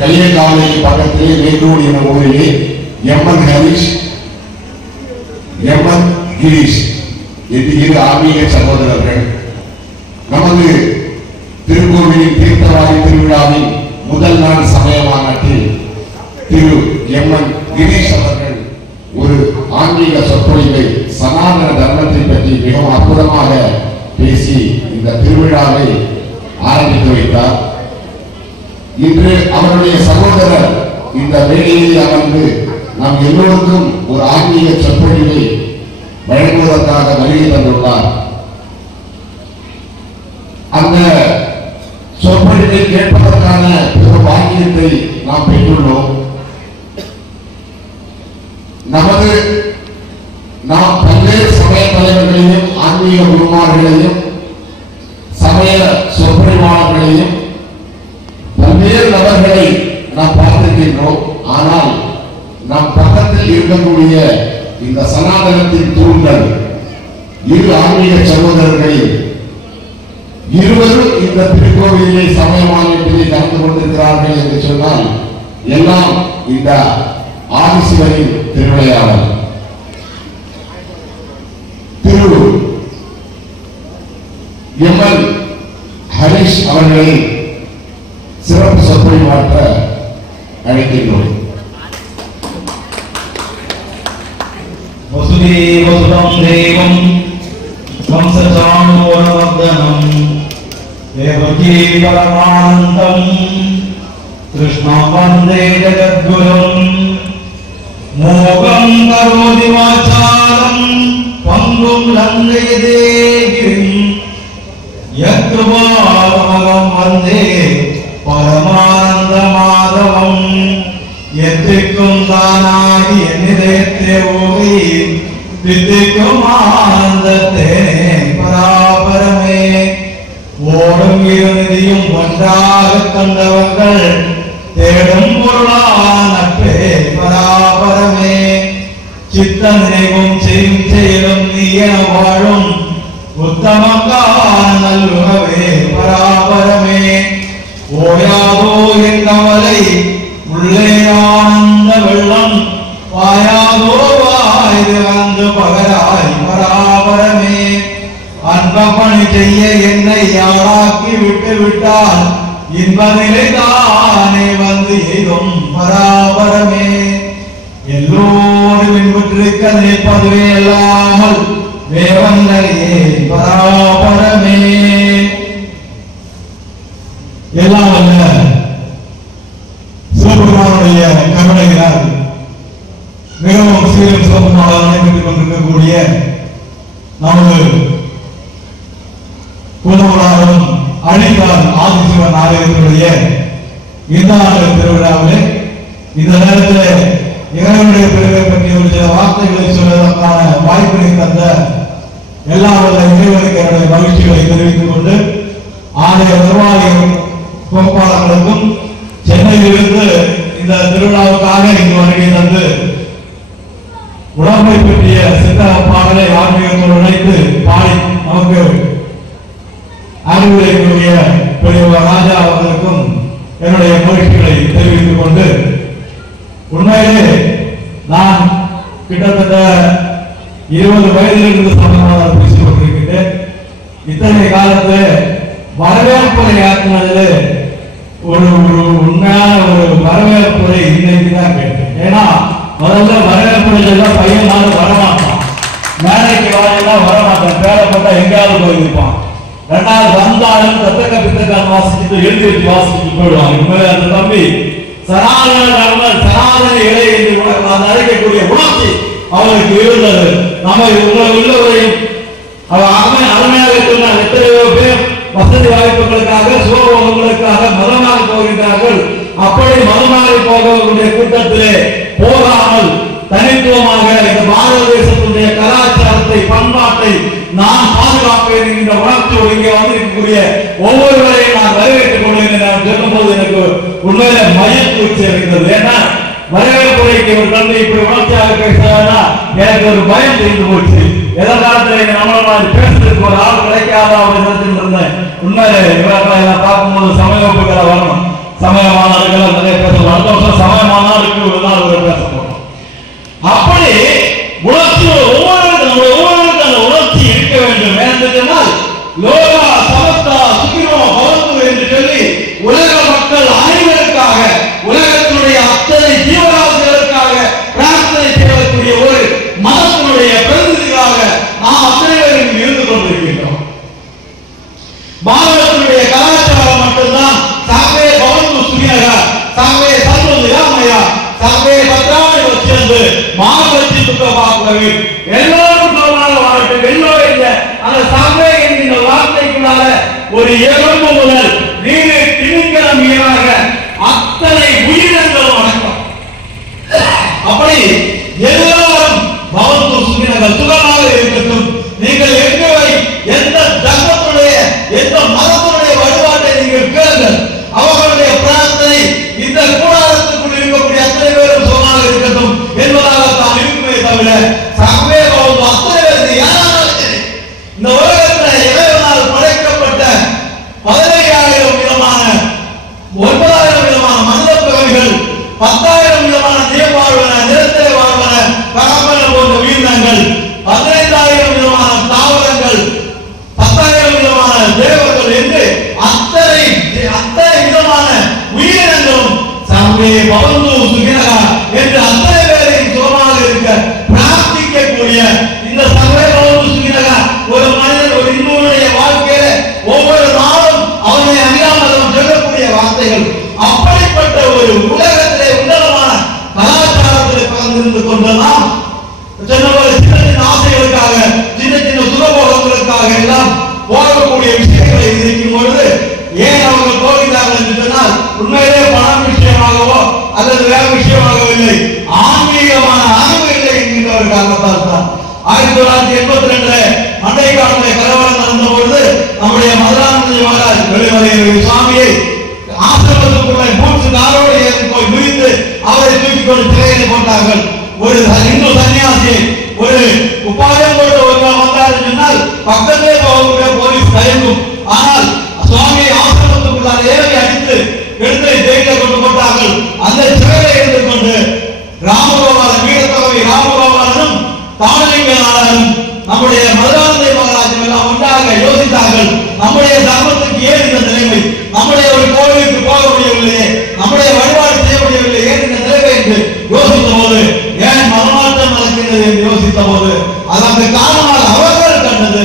களியக்காலை பக்கத்திலே மேட்டூர் என்ற ஊரிலே எம்என் ஹரிஷ், எம்என் கிரீஷ் என்று இரு ஆன்மீக சகோதரர்கள் நமது திருக்கோவிலின் தீர்த்தவாரி திருவிழாவின் முதல் நாள் சமய மாநாட்டில் திரு எம்என் கிரீஷ் அவர்கள் ஒரு ஆன்மீக சொற்பொழிவை சனாதன தர்மத்தை பற்றி மிகவும் அற்புதமாக பேசி இந்த திருவிழாவை ஆரம்பித்து வைத்தார். இன்று அவருடைய சகோதரர் இந்த வேலையில் அமர்ந்து நாம் எல்லோருக்கும் ஒரு ஆன்மீக சொற்பொழிவை வழங்குவதற்காக வருகை தந்துள்ளார். அந்த சொற்பொழிவை கேட்பதற்கான ஒரு பாக்கியத்தை நாம் பெற்றுள்ளோம். நாம் பல்வேறு சமய தலைவர்களையும் ஆன்மீக குருமார்களையும் சமய சொற்பொழிவாளர்களையும் பல்வேறு நபர்களை நாம் பார்த்திருக்கின்றோம். ஆனால் நம் பக்கத்தில் இருக்கக்கூடிய இந்த சனாதனத்தின் தூண்கள் இரு ஆன்மீக சகோதரர்களில் இருவரும் இந்த திருக்கோவிலே சமய மாநாட்டிலே கலந்து கொண்டிருக்கிறார்கள் என்று சொன்னால் எல்லாம் இந்த ஆதிசிவனின் திருவிளையாடல். திரு எம்எல் ஹரிஷ் அவர்களை சிறப்பு சொற்பொழிவாற்ற அழைக்கின்றோம். வசுதேவசுதம் தேவம் வம்சசாணூரவர்தனம் தேவகீ பரமானந்தம் கிருஷ்ணம் வந்தே ஜகத்குரும் மோகம் கரோதி வாசாலம் பங்கும் லங்கயதே கிரிம் யத்ருபாவமகம் வந்தே பரமானந்த மாதவம் எத்திக்கும் தானாகி என்னிதயத்தே ஓகை தித்திக்கும் ஆனந்தத்தேனே பராபரமே ஓடும் இருநிதியும் ஒன்றாக கண்டவர்கள் தேடும் பொருளான பராபரமே சித்த நினைவும் செய்யும் செயலும் நீய வாழும் உத்தமக்கான நல்லுறவே பராபரமே ஓயாதோ என் கவலை உள்ளே ஆனந்த வெள்ளம் வாயாதோ வாய்து வந்து பகராய் பராபரமே அன்பப்பணி செய்ய என்னை யாராக்கி விட்டு விட்டால் இன்பநிலை தானே வந்து எய்தும் பராபரமே எல்லோரும் இன்பற்றிருக்க நினைப்பதுவே அல்லாமல் வேவந்தரையே பராபரமே. எல்லாம் அல்ல சிவபெருமானுடைய கருணையினால் மிகவும் சீரும் சிவபெருமான நடைபெற்றுக் கொண்டிருக்கக்கூடிய நமது குலவராலும் அழிந்தால் ஆதிசிவன் ஆலயத்தினுடைய இந்த ஆண்டு திருவிழாவிலே இந்த நேரத்தில் இறைவனுடைய பெருமை பற்றி ஒரு சில வார்த்தைகளை சொல்வதற்கான வாய்ப்பினை தந்த எல்லா இறைவனுக்கு என்னுடைய மகிழ்ச்சிகளை தெரிவித்துக் கொண்டு ஆலய நிர்வாகிகள் பொறுப்பாளர்களுக்கும் சென்னையிலிருந்து இந்த திருவிழாவுக்காக இங்கு வருகை தந்து உடம்பை பற்றிய சித்த பாடலை ஆன்மீகத்தோடு இணைத்து பாடி நமக்கு அறிவுரைக்கூடிய பெரியவர் ராஜா அவர்களுக்கும் என்னுடைய மகிழ்ச்சிகளை தெரிவித்துக் கொண்டு உண்மையிலே நான் கிட்டத்தட்ட 20 வயதிலிருந்து சம்பந்தமாக பேசிக் கொண்டிருக்கின்றேன். இத்தகைய காலத்தில் வரவேற்புரை ஆற்றினதில் ஒரு உண்மையான ஒரு வரவேற்புரை இன்னைக்கு தான் கேட்டேன். ஏன்னா முதல்ல வரவேற்புரை பையன் வரமாட்டான், மேலைக்கு வாழலாம் வரமாட்டான், பேரப்பட்டா எங்கேயாவது போயிருப்பான். ரெண்டாவது வந்தாலும் தத்தக்க பித்தக்கான வாசிச்சுட்டு எழுதி வச்சு வாசிச்சுட்டு போயிடுவான். உண்மையிலே அந்த தம்பி சனாதன இலை என்று அழைக்கக்கூடிய உணர்ச்சி அவருக்கு இருந்தது. நம்ம உள்ளவரையும் அருமையாக சொன்னார். எத்தனையோ பேர் வசதி வாய்ப்புகளுக்காக சுகபோகங்களுக்காக மதமாக போகின்றார்கள். அப்படி மதமாக போகக்கூடிய கூட்டத்திலே போகாமல் தனித்துவமாக இந்த பாரத தேசத்துடைய கலாச்சாரத்தை பண்பாட்டை நான் பாதுகாப்பேன் என்கின்ற உணர்ச்சியோடு இங்கே வந்திருக்கக்கூடிய ஒவ்வொருவரையும் நான் வரவேற்றுக் கொள்வேன். நான் சொல்லும் போது எனக்கு உண்மையில மயக்கூச்சி இருக்கிறது. ஏன்னா வரவேற்புரைக்கு ஒரு தந்தை இப்படி உணர்ச்சியாக பேசுறாருன்னா எனக்கு ஒரு பயம் தீர்ந்து போச்சு. எதிர்காலத்தில் நம்மள மாதிரி பேசுறதுக்கு ஒரு ஆள் கிடைக்காத அவர் நினைச்சிட்டு இருந்தேன். உண்மையில இவர்களை பார்க்கும்போது சமயப்புகளை வரணும். சமய மாநாடுகள் நிறைய பேசலாம். அடுத்த வருஷம் சமய மாநாடுக்கு ஒரு நாள் ஒரு பேச போறோம். அப்படி உணர்ச்சி ஒவ்வொருவருக்கும் அந்த உணர்ச்சி இருக்க வேண்டும். ஏனென்றால் லோகா சமஸ்தா சுகினோ பவந்து என்று சொல்லி உலக மக்கள் அனைவருக்காக, உலகத்தினுடைய அத்தனை ஜீவராசிகளுக்காக பிரார்த்தனை செய்யக்கூடிய ஒரு மதத்தினுடைய பிரதிநிதிகளாக நாம் அத்தனை பேரும் இருந்து கொண்டிருக்கின்றோம். பாரதத்தினுடைய கலாச்சாரம் மட்டும்தான் சாவே பவந்து சுகினக சாவே சர்வது ராமயா சாவே பத்ராணி வச்சிருந்து மாவச்சி துக்க பார்க்கவே எல்லோரும் சுகமாக வாழட்டும். எல்லோரும் இல்லை அந்த சாவே என்கிற வார்த்தைக்குள்ளால ஒரு எலும்பு முதல் நீரு திமிங்கலம் மீறாக அத்தனை உயிரினங்களும் அடக்கம். அப்படி எல்லாரும் பவந்து சுகினக சுகமாக இருக்கட்டும். நீங்கள் எங்களை எந்த தர்மத்துடைய எந்த மதத்துடைய வழிபாட்டை நீங்கள் கேளுங்கள். அவர்களுடைய பிரார்த்தனை இந்த கூடாரத்துக்குள் இருக்கக்கூடிய அத்தனை பேரும் சுகமாக இருக்கட்டும் என்பதாக தான் இருக்குமே தவிர சர்வே பவந்து அத்தனை பேருக்கு யாராலும் சரி. இந்த உலகத்தில் இறைவனால் படைக்கப்பட்ட 15,000 விதமான 9,000 விதமான மனித பிறவிகள், 10,000 விதமான நீர் வாழ்வன, நிலத்திலே வாழ்வன, கரம்பன போன்ற உயிரினங்கள், 15,000 விதமான தாவரங்கள், 10,000 விதமான தேவர்கள் என்று அத்தனை விதமான உயிரினங்களும் சர்வே பவந்து சுகினக என்று அத்தனை பேரையும் சுகமாக இருக்க பிரார்த்திக்கக்கூடிய இந்த சர்வே பவந்து சுகினக ஒரு மனிதன் ஒரு இந்துவனுடைய வாழ்க்கையில ஒவ்வொரு நாளும் அவனை அறியாமல் அவன் சொல்லக்கூடிய வார்த்தைகள். அப்படிப்பட்ட ஒரு உலகத்திலே உன்னதமான கலாச்சாரத்தில் கலந்திருந்து கொண்டெல்லாம் சின்ன சின்ன ஆசைகளுக்காக சின்ன சின்ன சுகபோகங்களுக்காக எல்லாம் போகக்கூடிய விஷயங்களை இருக்கும் பொழுது ஏன் அவர்கள் போகிறார்கள் என்று சொன்னால் உண்மையிலே பணம் விஷயமாகவோ அல்லது வேற விஷயமாகவில்லை, ஆன்மீகமான அறிவு இல்லை என்கின்ற ஒரு காரணத்தால் தான். 1982 மண்டை காலத்திலே கலவரம் நடந்த பொழுது நம்முடைய மதுரானந்த மகாராஜ் வெளிவரைய சுவாமியை ஆசிரமத்துக்குள்ளே மூச்சு காரோடு ஏறி போய் குவித்து அவரை தூக்கி கொண்டு சிறையில் போட்டார்கள். ஒரு இந்து சன்னியாசி ஒரு உபாயம் போட்டு ஒருவர் வந்தார் சொன்னால் பக்கத்திலே போகக்கூடிய போலீஸ் தயங்கும். ஆனால் சுவாமியை ஆசிரமத்துக்குள்ளார ஏறி அடித்து எடுத்து ஜெயிலில் கொண்டு போட்டார்கள். அந்த சிறையை எடுத்து கொண்டு ராமகோபாலன் வீரத்தகவை ராமகோபாலனும் தாமலிங்கனாலும் நம்முடைய மதுரானந்த மகாராஜும் எல்லாம் ஒன்றாக யோசித்தார்கள். நம்முடைய தர்மத்துக்கு ஏன் இந்த நிலைமை, நம்முடைய ஒரு கோவிலுக்கு போக முடியவில்லையே, நம்முடைய வழிபாடு செய்ய முடியவில்லை, ஏன் இந்த நிலைமை என்று யோசித்த போது, ஏன் மனமாற்றம் நடக்கிறது என்று யோசித்த போது அதற்கு காரணமாக அவர்கள் கண்டது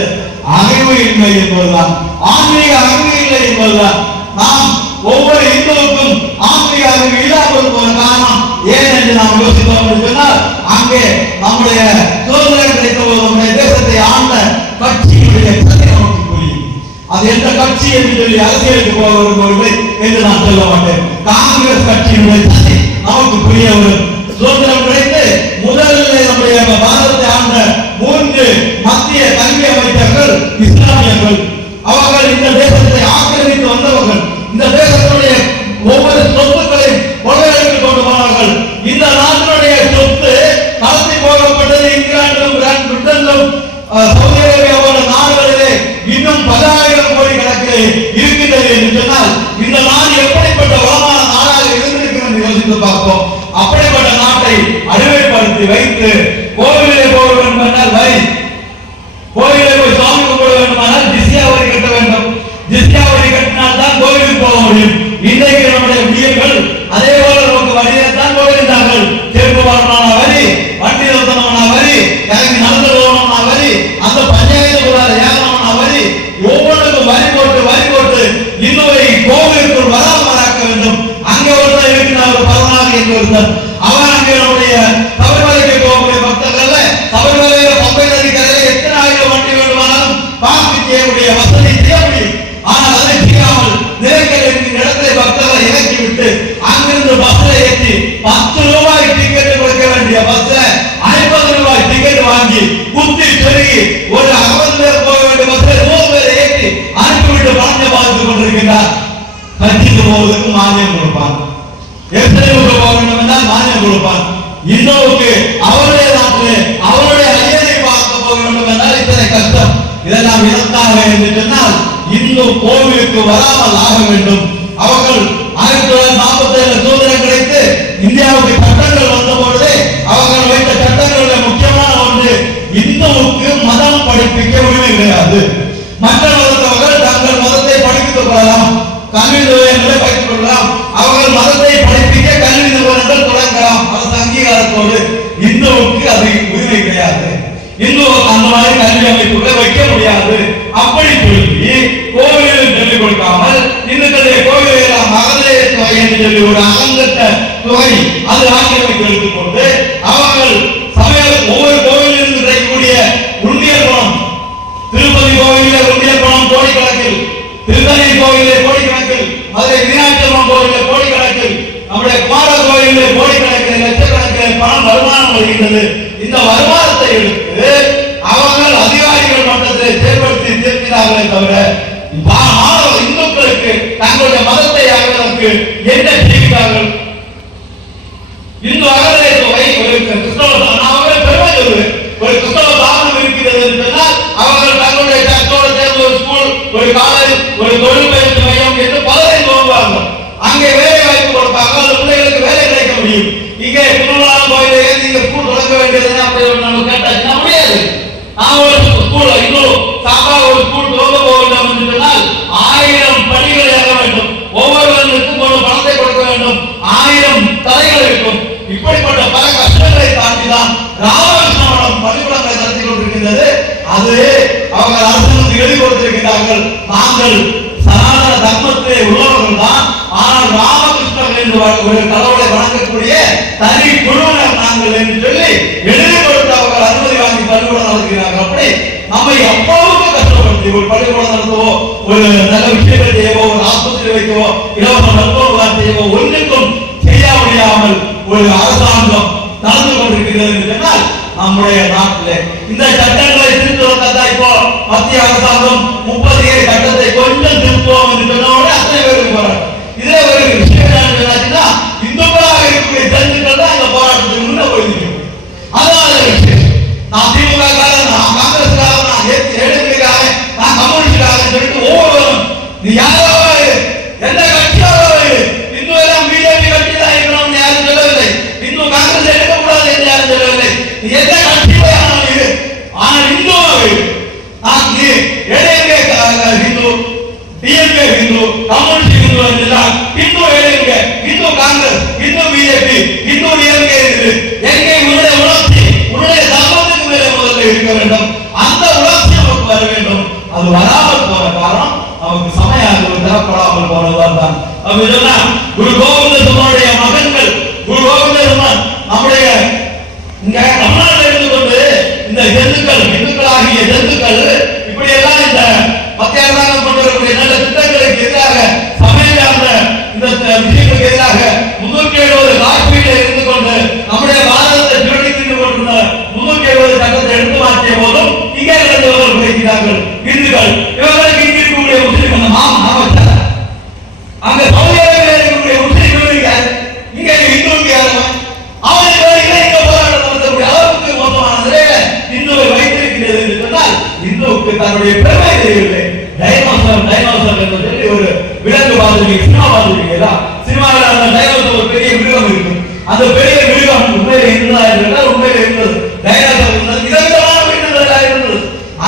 அறிவு இன்மை என்பதுதான், ஆன்மீக அறிவு இல்லை என்பதுதான். நாம் ஒவ்வொரு இந்துவுக்கும் ஆன்மீக அறிவு இல்லாமல் போன காரணம் ஏன் என்று நாம் யோசித்தோம் என்று சொன்னால், அங்கே நம்முடைய சுதந்திரம் கிடைத்த போது நம்முடைய தேசத்தை ஆண்ட கட்சியினுடைய சதி நமக்கு புரியும். அது எந்த கட்சி என்று சொல்லி அரசியலுக்கு போக விரும்பவில்லை என்று நான் சொல்ல மாட்டேன். காங்கிரஸ் கட்சியினுடைய சதி நமக்கு புரிய வரும். சுதந்திரம் கிடைத்து முதலில் நம்முடைய பாரதத்தை ஆண்ட 3 மத்திய கல்வி அமைச்சர்கள் இஸ்லாமியர்கள். அவர்கள் இந்த தேசத்தை ஆக்கிரமித்து வந்தவர்கள். இந்த தேசத்துடைய ஒவ்வொரு சொத்துக்களையும் கொள்ளையடித்துக் கொண்டு போனார்கள். இந்த நாட்டினுடைய சொத்து கடத்தி போகப்பட்டது இங்கிலாந்திலும் பிரிட்டனிலும் சவுதி அரேபியா போன்ற நாடுகளிலே இன்னும் 10,000 கோடி கணக்கிலே இருக்கின்றது என்று சொன்னால் இந்த நாடு எப்படிப்பட்ட வளமான நாடாக இருந்திருக்கிறது யோசித்து பார்ப்போம். அப்படிப்பட்ட நாட்டை அடிமைப்படுத்தி வைத்து கோவிலே போக வேண்டும் என்றால் வரி, கோவிலே போய் சாமி கும்பிட வேண்டுமானால் ஜிஸ்யா வரி கட்ட வேண்டும். ஜிஸ்யா வரி கட்டினால் தான் கோவிலுக்கு போக முடியும். இன்றைக்கு நம்முடைய விடியர்கள் அதே போல நமக்கு வரியைத்தான் போகிறார்கள். செருப்பு வாங்கணும்னா வரி, வண்டி நிறுத்தணும்னா வரி, இறங்கி நடந்து போகணும்னா வரி, அந்த பஞ்சாயத்துக்குள்ளார ஏகணும்னா வரி, ஒவ்வொன்றுக்கும் வரி போட்டு இன்னொரு கோவிலுக்குள் வராமலாக்க வேண்டும். அங்கே ஒருத்தர் இருக்கிறார், ஒரு பரநாதி என்று ஒருத்தர், அவன் அங்கே நம்முடைய சபரிமலைக்கு போகக்கூடிய பக்தர்கள் சபரிமலையில பம்பை நதிக்கரையில் எத்தனை ஆயிரம் வண்டி வேண்டுமானாலும் பார்த்து செய்யக்கூடிய வசதி செய்ய முடியும். ஆனால் அதை செய்யாமல் நிலைகள் என்கிற இடத்திலே பக்தர்களை இறக்கி விட்டு அங்கிருந்து பஸ்ல ஏற்றி 10 ரூபாய் டிக்கெட் கொடுக்க வேண்டிய பஸ்ல 50 ரூபாய் டிக்கெட் வாங்கி குத்தி சொருகி ஒரு 60 பேர் போக வேண்டிய பஸ்ல 100 பேரை ஏற்றி அனுப்பிவிட்டு பணத்தை பார்த்துக் கொண்டிருக்கின்றார். கட்சிக்கு போவதற்கு மானியம் கொடுப்பான், எத்தனைக்கு போக வேண்டும் என்றால் மானியம் கொடுப்பான். இன்னொருக்கு அவருடைய நாட்டிலே அவருடைய ஐயரை பார்க்க போக வேண்டும் என்றால் இத்தனை கஷ்டம். இதெல்லாம் எதற்காக என்று சொன்னால் இந்து கோவிலுக்கு வராமல் ஆக வேண்டும். அவர்கள் 1947 சுதந்திரம் கிடைத்து இந்தியாவுக்கு சட்டங்கள் வந்த பொழுது அவர்கள் வைத்த சட்டங்களில் முக்கியமான ஒன்று, இந்துவுக்கு மதம் படிப்பிக்க உரிமை கிடையாது. மற்ற மதத்தவர்கள் தங்கள் மதத்தை படித்துக் கொள்ளலாம், கல்வி நிலையங்களை படித்துக் கொள்ளலாம், அவர்கள் மதத்தை படிப்பிக்க கல்வி நிறுவனங்கள் தொடங்கலாம் அரசு அங்கீகாரத்தோடு. இந்துவுக்கு அது உரிமை கிடையாது. இந்து அந்த மாதிரி கல்வி அமைப்புகளை வைக்க முடியாது. அப்படி சொல்லி கோவிலில் சொல்லிக் கொடுக்காமல் இந்துக்களுடைய கோவிலை மகளிர் தொகை என்று சொல்லி ஒரு அலங்கட்ட தொகை அது ஆக்கிரமிப்பு எடுத்துக்கொண்டு அவர்கள் சமய ஒவ்வொரு கோவிலிலும் கிடைக்கக்கூடிய உண்டியல் பணம், திருப்பதி கோவிலில் உண்டியல் பணம் கோடிக்கணக்கில், திருத்தணி கோவிலில் கோடிக்கணக்கில், மதுரை மீனாட்சி அம்மன் கோவிலில் கோடிக்கணக்கில், நம்முடைய குமார கோவிலில் கோடிக்கணக்கில் லட்சக்கணக்கில் பணம் வருமானம் வருகின்றது. இந்த வருமானத்தை எடுத்து அவர்கள் அதிகாரிகள் மட்டத்தில் செயல்படுத்தி தீர்க்கிறார்களே தவிர இந்துக்களுக்கு தங்களுடைய மதத்தை ஆகுவதற்கு என்ன செய்கிறார்கள்? இந்து அகலை தொகை ஒரு கிறிஸ்தவ பெருமை ஒரு கிறிஸ்தவ தாமம் இருக்கிறது என்று சொன்னால் அவர்கள் தங்களுடைய சர்ச்சோடு சேர்ந்து ஒரு ஸ்கூல், ஒரு காலேஜ், ஒரு தொழில் பயிற்சி மையம் என்று பலரை துவங்குவார்கள். அங்கே வேலை வாய்ப்பு கொடுப்பாங்க, அந்த பிள்ளைகளுக்கு வேலை கிடைக்க முடியும். இங்கே திருமணம் கோயிலே நீங்க ஸ்கூல் தொடங்க வேண்டியது அப்படி நம்ம கேட்டாச்சுன்னா முடியாது. நான் ஒரு ஸ்கூல் இன்னும் சாப்பா ஒரு ஸ்கூல் துவங்க போக வேண்டும் என்று சொன்னால் 1000 பள்ளிகள் ஏற வேண்டும், ஒவ்வொருவருக்கும் ஒரு பணத்தை கொடுக்க வேண்டும், 1000 தடைகள் இருக்கும். இப்படிப்பட்ட பல கஷ்டங்களை தாண்டிதான் ராமகிருஷ்ண மடம் பள்ளிக்கூடங்களை நடத்தி கொண்டிருக்கின்றது. அது அவங்க அரசு எழுதி கொடுத்திருக்கிறார்கள், நாங்கள் சனாதன தர்மத்திலே உள்ளவர்கள் தான், ஆனால் ராமகிருஷ்ணன் என்று ஒரு கடவுளை வணங்கக்கூடிய தனி குழுவினர் நாங்கள் என்று சொல்லி எழுதி கொடுத்து அவர்கள் அனுமதி வாங்கி பள்ளிக்கூடம் நடத்துகிறார்கள். அப்படி நம்மை எவ்வளவுக்கு கஷ்டப்படுத்தி ஒரு பள்ளிக்கூடம் நடத்தவோ, ஒரு நல்ல விஷயங்கள் செய்யவோ, ஒரு ஆஸ்பத்திரி வைக்கவோ, இலவச மருத்துவ செய்யவோ ஒன்றுக்கும் செய்ய முடியாமல் ஒரு அரசாங்கம் நடந்து கொண்டிருக்கிறது என்று சொன்னால் நம்முடைய நாட்டிலே இந்த சட்டங்களை திருத்துவதற்காக இப்போ மத்திய அரசாங்கம் 37 சட்டத்தை கொஞ்சம் திருத்துவோம் என்று சொன்னோட அத்தனை பேருக்கு போராட்டம். இதே ஒரு விஷயம் என்னன்னா இந்துக்களாக இருக்கக்கூடிய ஜனங்கள் தான் இந்த போராட்டத்துக்கு முன்ன போயிருக்கோம். அதான் விஷயம். நான் திமுக நான் காங்கிரஸ்காக, நான் ஏடிஎம்கேக்காக, நான் கம்யூனிஸ்டுக்காக சொல்லிட்டு ஒவ்வொருவரும் நீ யாராவது எந்த கட்சியாவது இந்து எல்லாம் பிஜேபி கட்சி தான் இருக்கணும்னு யாரும் சொல்லவில்லை, இந்து காங்கிரஸ் எடுக்கக்கூடாது என்று யாரும் சொல்லவில்லை. நீ எந்த கட்சியிலே ஆனாலும் ஆனால் இந்துவாக நான் ஏடிஎம்கே ஹிந்து, டிஎம்கே ஹிந்து, கம்யூனிஸ்ட் ஹிந்து என்றெல்லாம் ஹிந்து ஏடிஎம்கே, ஹிந்து காங்கிரஸ், ஹிந்து பிஜேபி, ஹிந்து டிஎம்கே என்று எங்கே உன்னுடைய உணர்ச்சி உன்னுடைய சமூகத்துக்கு மேலே முதல்ல இருக்க வேண்டும். அந்த உணர்ச்சி நமக்கு வர வேண்டும். அது வராமல் போன காரணம் நமக்கு சமயம் தரப்படாமல் போனதுதான் தான். அப்படி சொன்னா குரு கோவிந்த சிம்மனுடைய மகன்கள், குரு கோவிந்த சிம்மன் நம்முடைய இங்க தமிழ்நாட்டில் இருந்து கொண்டு இந்த இந்துக்களாகிய ஜந்துக்கள் இப்படி எல்லாம் இந்த மத்திய அரசாங்கம் கொண்டு வரக்கூடிய நல்ல திட்டங்களுக்கு எதிராக, சமய சார்ந்த இந்த விஷயங்களுக்கு எதிராக 370 காஷ்மீரில் இருந்து கொண்டு நம்முடைய பாரதத்தை சுரண்டி தின்று கொண்டிருந்த 370 சட்டத்தை எடுத்து மாற்றிய போதும் இங்கே இருந்தவர்கள் பேசுகிறார்கள் இந்துக்கள். இவர்களுக்கு இங்கு இருக்கக்கூடிய முஸ்லிம் அங்க சவுதி அரேபியாவில் இருக்கக்கூடிய முஸ்லிம்கள் இங்க இந்துவுக்கு யாரும் அவனுக்கு இங்க போராட்டம் நடத்தக்கூடிய அளவுக்கு மோசமான நிலையில இந்துவை வைத்திருக்கிறது என்று சொன்னால் இந்துவுக்கு தன்னுடைய பெருமை தெரியவில்லை. டைனோசர் என்று சொல்லி ஒரு விலங்கு பார்த்துருக்கீங்க, சினிமா பார்த்துருக்கீங்களா? சினிமாவில் அந்த டைனோசர் ஒரு பெரிய மிருகம் இருக்கும். அந்த பெரிய மிருகம் உண்மையில இருந்ததா என்றால் உண்மையில இருந்தது. டைனோசர் இருந்தது, விதவிதமான உயிரினங்கள் இருந்தது.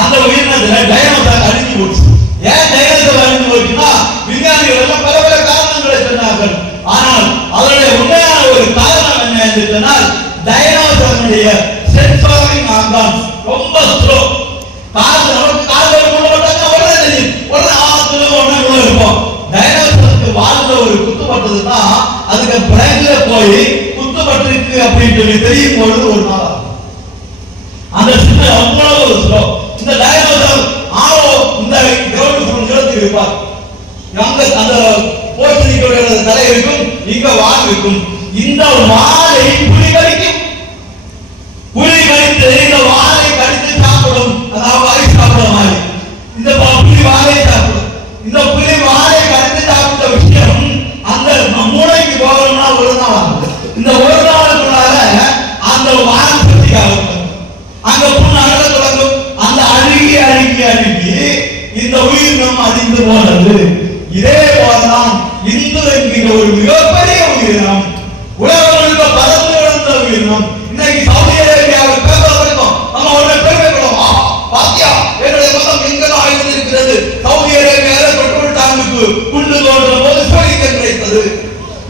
அந்த உயிரினத்துல டைனோசர் அழிஞ்சு போச்சு. ஏன் டைனோசர் அழிஞ்சு போச்சுன்னா விஞ்ஞானிகள் எல்லாம் பல பல காரணங்களை சொன்னார்கள். ஆனால் அதனுடைய உண்மையான ஒரு காரணம் என்ன என்று சொன்னால் டைனோசருடைய சென்சாரிங் ஆர்கான்ஸ் ரொம்ப ஸ்லோ. டைனோசருக்கு வாழ்ந்த ஒரு குத்துப்பட்டதுன்னா அதுக்கு பிரெயின்ல போய் குத்துப்பட்டிருக்கு அப்படின்னு சொல்லி தெரியும் பொழுது ஒரு நாள் அந்த சின்ன அவ்வளவு ஸ்லோ. இந்த டைனோசர் இந்த கிரவுண்ட் நிலத்தில் இருப்பார். அந்த போர்ச்சுகீயோட தலை இருக்கும், இங்க வால் இருக்கும். இந்த வாளை புலி கடிக்கும். புலி கடித்து இந்த வாளை கடித்து சாப்பிடும். அதாவது வாய் சாப்பிட மாதிரி இந்த புலி வாளை சாப்பிடும். இந்த புலி வாளை கடித்து சாப்பிட்ட விஷயம் அந்த மூளைக்கு போகணும்னா ஒரு நாள் ஆகும். இந்த ஒரு நாளுக்குள்ளார அந்த வால் சக்திக்காக அங்க புண்ணு அகல தொடங்கும். அந்த அழுகி அழுகி அழுகி இந்த உயிரினம் அழிந்து போனது. இதே போலதான் இந்து என்கிற ஒரு